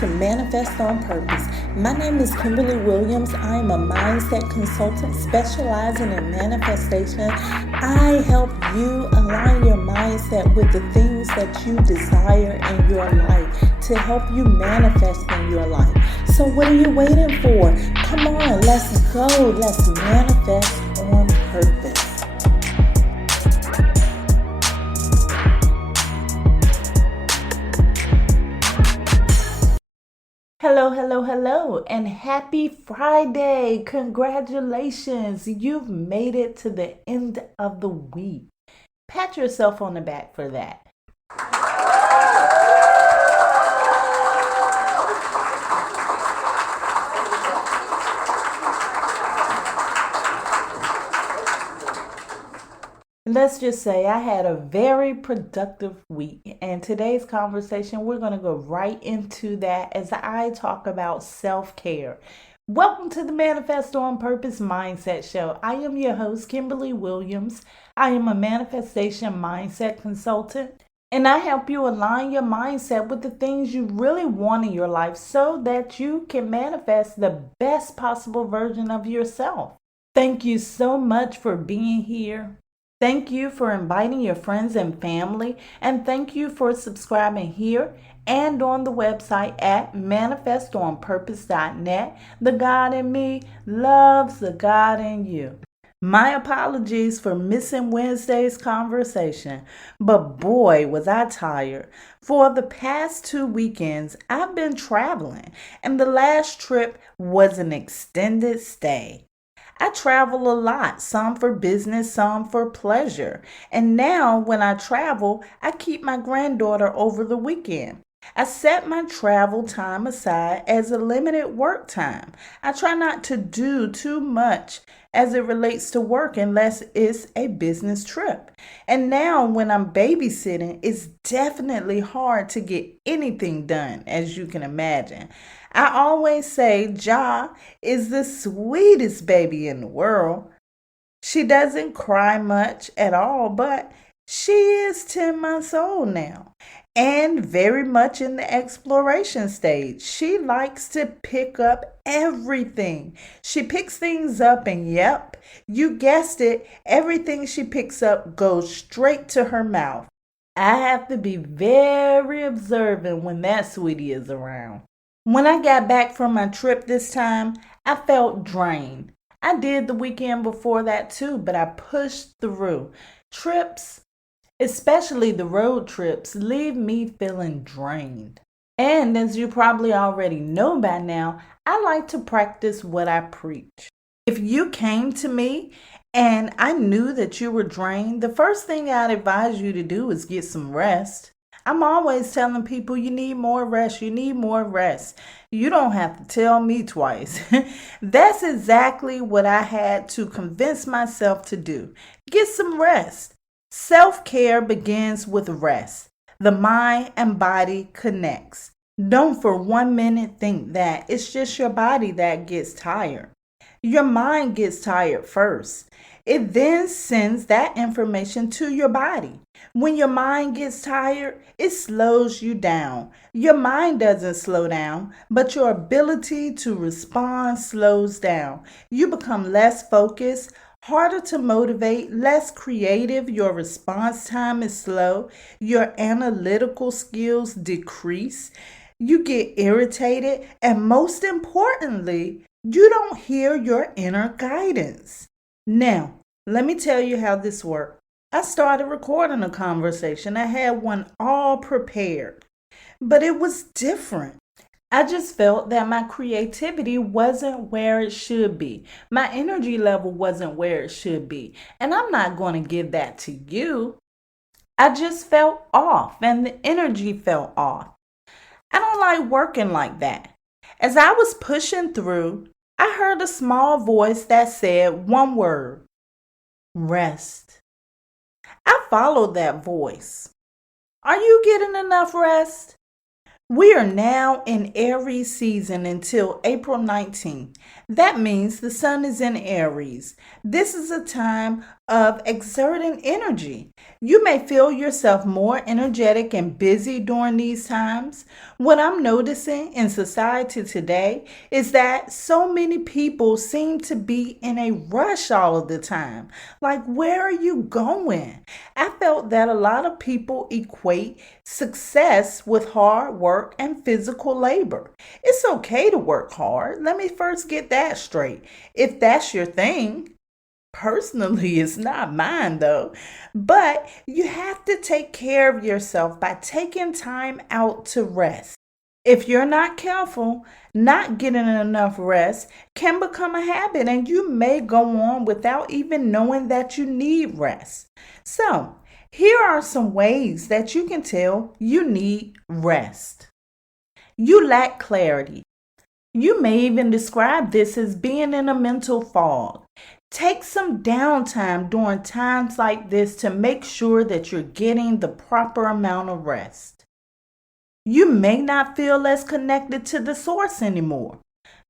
to Manifest on Purpose. My name is Kimberly Williams. I am a mindset consultant specializing in manifestation. I help you align your mindset with the things that you desire in your life to help you manifest in your life. So what are you waiting for? Come on, let's go. Let's manifest on purpose. Hello, and happy Friday. Congratulations. You've made it to the end of the week. Pat yourself on the back for that. Let's just say I had a very productive week, and today's conversation, we're going to go right into that as I talk about self-care. Welcome to the Manifest on Purpose Mindset Show. I am your host, Kimberly Williams. I am a manifestation mindset consultant, and I help you align your mindset with the things you really want in your life so that you can manifest the best possible version of yourself. Thank you so much for being here. Thank you for inviting your friends and family, and thank you for subscribing here and on the website at manifestonpurpose.net. The God in me loves the God in you. My apologies for missing Wednesday's conversation, but boy, was I tired. For the past 2 weekends, I've been traveling, and the last trip was an extended stay. I travel a lot, some for business, some for pleasure. And now when I travel, I keep my granddaughter over the weekend. I set my travel time aside as a limited work time. I try not to do too much as it relates to work unless it's a business trip. And now when I'm babysitting, it's definitely hard to get anything done, as you can imagine. I always say Ja is the sweetest baby in the world. She doesn't cry much at all, but she is 10 months old now and very much in the exploration stage. She likes to pick up everything. She picks things up and yep, you guessed it, everything she picks up goes straight to her mouth. I have to be very observant when that sweetie is around. When I got back from my trip this time, I felt drained. I did the weekend before that too, but I pushed through. Trips, especially the road trips, leave me feeling drained. And as you probably already know by now, I like to practice what I preach. If you came to me and I knew that you were drained, the first thing I'd advise you to do is get some rest. I'm always telling people you need more rest. You need more rest. You don't have to tell me twice. That's exactly what I had to convince myself to do. Get some rest. Self-care begins with rest. The mind and body connects. Don't for 1 minute think that it's just your body that gets tired. Your mind gets tired first. It then sends that information to your body. When your mind gets tired, it slows you down. Your mind doesn't slow down, but your ability to respond slows down. You become less focused, harder to motivate, less creative. Your response time is slow. Your analytical skills decrease. You get irritated, and most importantly, you don't hear your inner guidance. Now, let me tell you how this worked. I started recording a conversation. I had one all prepared, but it was different. I just felt that my creativity wasn't where it should be. My energy level wasn't where it should be. And I'm not going to give that to you. I just felt off, and the energy felt off. I don't like working like that. As I was pushing through, I heard a small voice that said one word: rest. I followed that voice. Are you getting enough rest? We are now in Aries season until April 19th. That means the sun is in Aries. This is a time of exerting energy. You may feel yourself more energetic and busy during these times. What I'm noticing in society today is that so many people seem to be in a rush all of the time. Like, where are you going? I felt that a lot of people equate success with hard work and physical labor. It's okay to work hard. Let me first get that straight. If that's your thing, personally, it's not mine though. But you have to take care of yourself by taking time out to rest. If you're not careful, not getting enough rest can become a habit, and you may go on without even knowing that you need rest. So, here are some ways that you can tell you need rest. You lack clarity. You may even describe this as being in a mental fog. Take some downtime during times like this to make sure that you're getting the proper amount of rest. You may not feel as connected to the source anymore.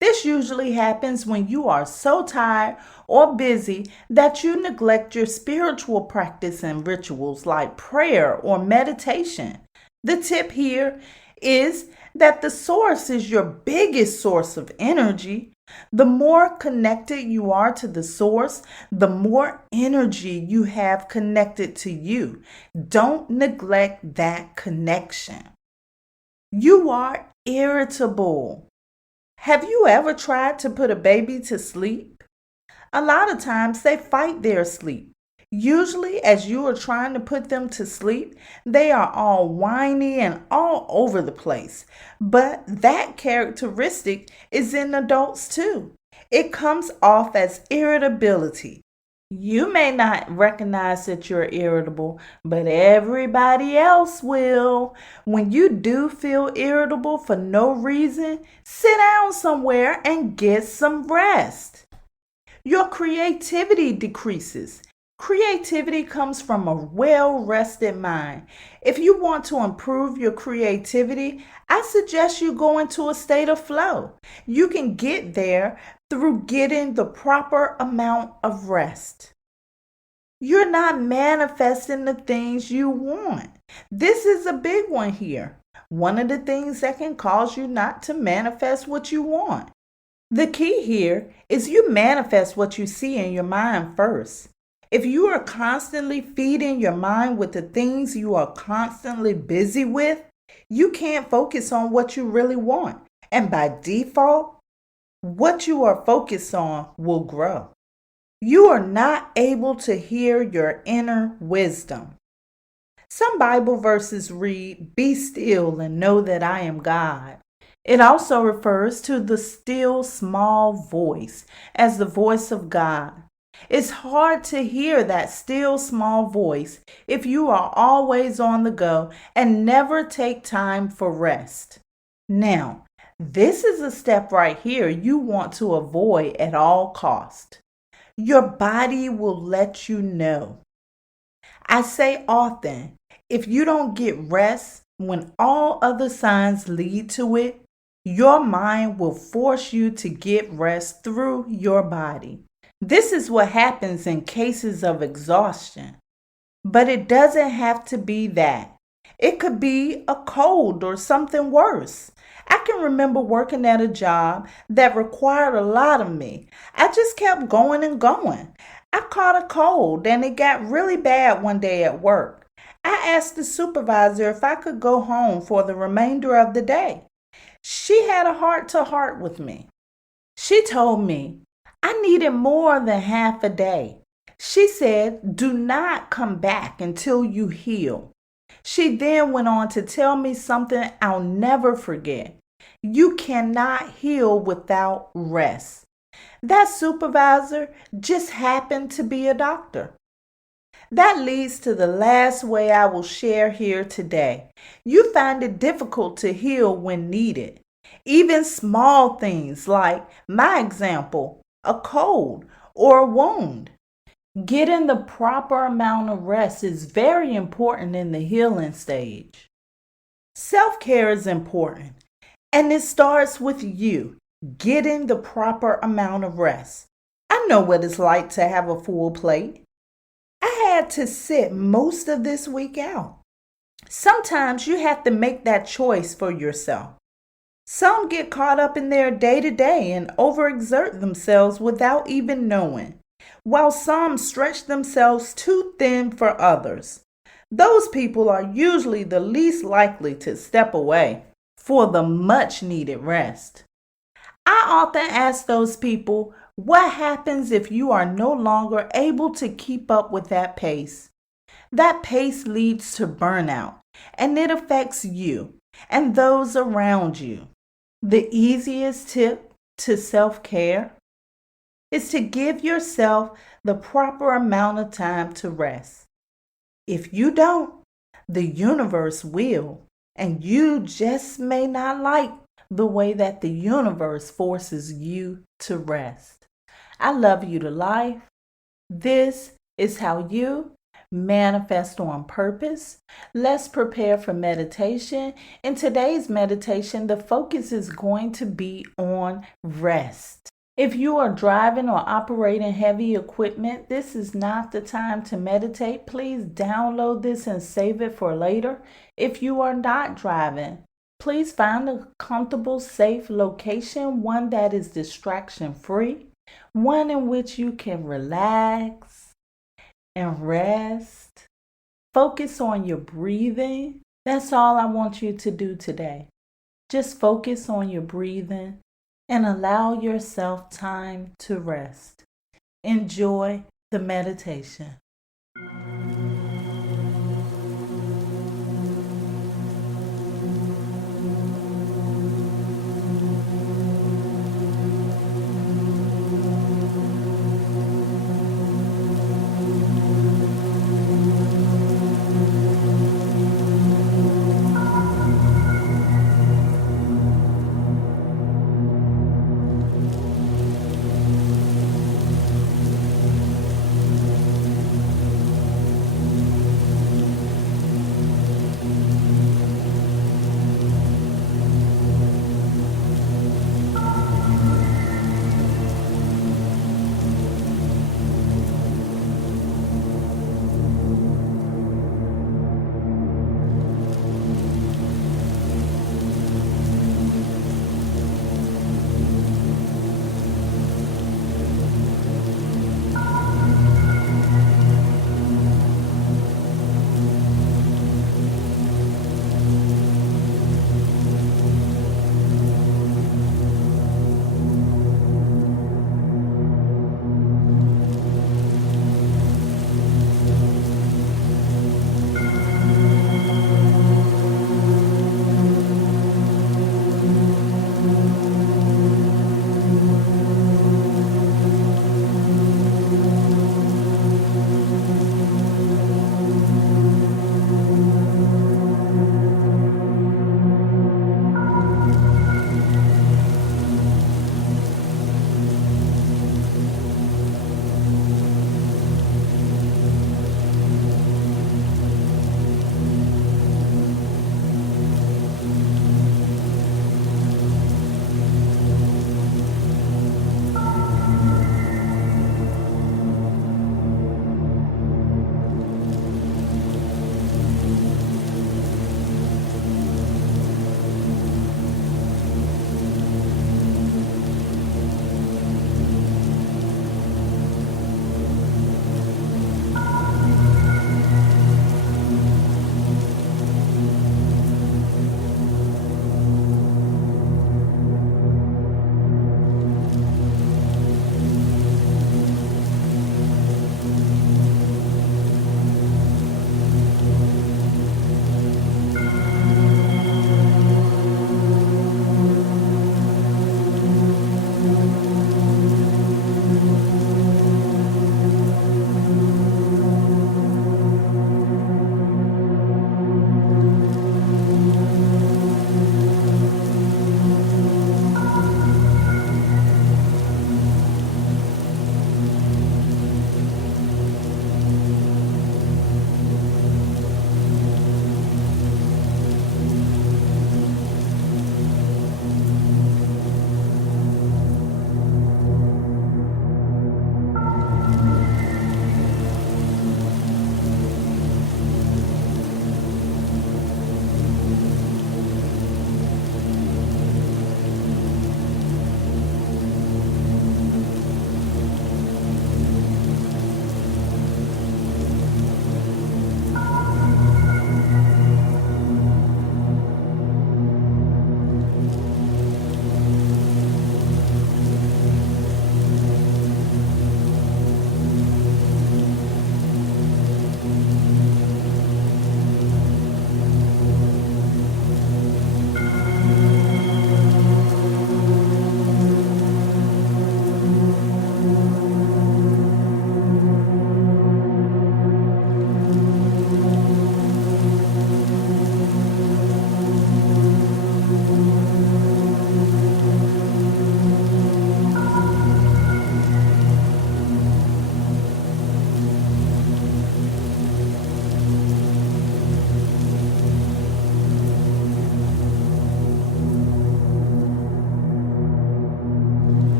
This usually happens when you are so tired or busy that you neglect your spiritual practice and rituals like prayer or meditation. The tip here is that the source is your biggest source of energy. The more connected you are to the source, the more energy you have connected to you. Don't neglect that connection. You are irritable. Have you ever tried to put a baby to sleep? A lot of times they fight their sleep. Usually, as you are trying to put them to sleep, they are all whiny and all over the place. But that characteristic is in adults too. It comes off as irritability. You may not recognize that you're irritable, but everybody else will. When you do feel irritable for no reason, sit down somewhere and get some rest. Your creativity decreases. Creativity comes from a well-rested mind. If you want to improve your creativity, I suggest you go into a state of flow. You can get there through getting the proper amount of rest. You're not manifesting the things you want. This is a big one here. One of the things that can cause you not to manifest what you want. The key here is you manifest what you see in your mind first. If you are constantly feeding your mind with the things you are constantly busy with, you can't focus on what you really want. And by default, what you are focused on will grow. You are not able to hear your inner wisdom. Some Bible verses read, "Be still and know that I am God." It also refers to the still small voice as the voice of God. It's hard to hear that still small voice if you are always on the go and never take time for rest. Now, this is a step right here you want to avoid at all costs. Your body will let you know. I say often, if you don't get rest when all other signs lead to it, your mind will force you to get rest through your body. This is what happens in cases of exhaustion. But it doesn't have to be that. It could be a cold or something worse. I can remember working at a job that required a lot of me. I just kept going and going. I caught a cold and it got really bad one day at work. I asked the supervisor if I could go home for the remainder of the day. She had a heart-to-heart with me. She told me I needed more than half a day. She said, "Do not come back until you heal." She then went on to tell me something I'll never forget. You cannot heal without rest. That supervisor just happened to be a doctor. That leads to the last way I will share here today. You find it difficult to heal when needed. Even small things like my example, a cold or a wound. Getting the proper amount of rest is very important in the healing stage. Self-care is important, and it starts with you. getting the proper amount of rest. I know what it's like to have a full plate. I had to sit most of this week out. Sometimes you have to make that choice for yourself. Some get caught up in their day to day and overexert themselves without even knowing, while some stretch themselves too thin for others. Those people are usually the least likely to step away for the much needed rest. I often ask those people, what happens if you are no longer able to keep up with that pace? That pace leads to burnout, and it affects you and those around you. The easiest tip to self-care is to give yourself the proper amount of time to rest. If you don't, the universe will, and you just may not like the way that the universe forces you to rest. I love you to life. This is how you manifest on purpose. Let's prepare for meditation. In today's meditation, the focus is going to be on rest. If you are driving or operating heavy equipment, this is not the time to meditate. Please download this and save it for later. If you are not driving, please find a comfortable, safe location, one that is distraction-free, one in which you can relax and rest. Focus on your breathing. That's all I want you to do today. Just focus on your breathing and allow yourself time to rest. Enjoy the meditation.